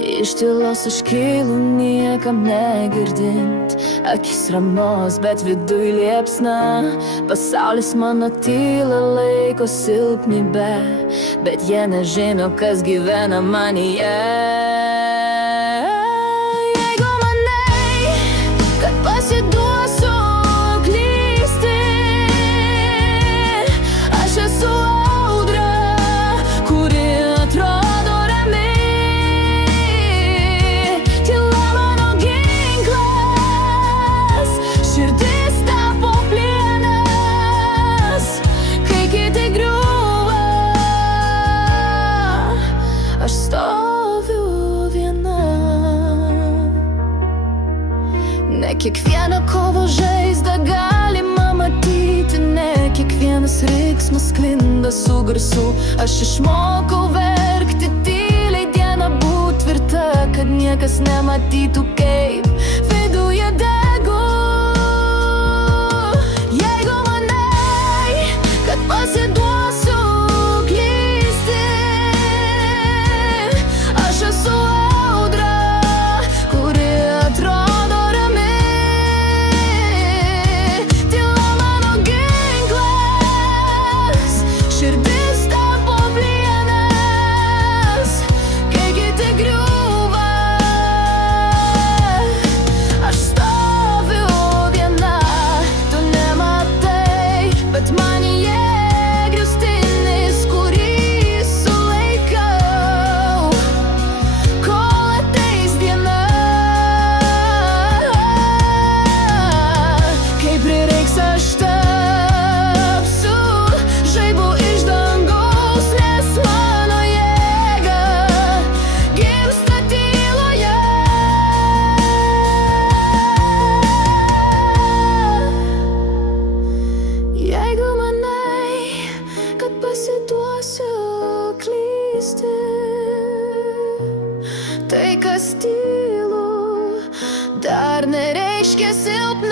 Iš tylos iškylu niekam negirdint, akis ramos, bet viduj liepsna. Pasaulis mano tyla laiko silpnybę, bet jie nežino, kas gyvena manyje. Jeigu manai, kad pasiduosiu klysti, aš esu audra, kuri atrodo rami. Tyla mano ginklas, širdis tapo plienas, kai kiti griūva, aš stoviu viena. Ne kiekvieną kovo žaizdą galima matyti, ne kiekvienas riksmas sklinda su garsu. Aš išmokau verkti tyliai dieną, būt tvirta, kad niekas nematytų, kaip viduje degu. Jeigu manai, kad pasiduosiu klysti, aš esu audra, kuri atrodo rami. Tyla mano ginklas, širdis tapo plienas, kai kiti griūva, aš stoviu viena. Tu nematai, bet manyje griaustinis, kurį sulaikau, kol ateis diena, kai prireiks aš tapsiu žaibu iš dangaus, nes mano jėga gimsta tyloje. Jeigu manai, kad pasiduosiu klysti, tai kas tylu dar nereiškia silpna.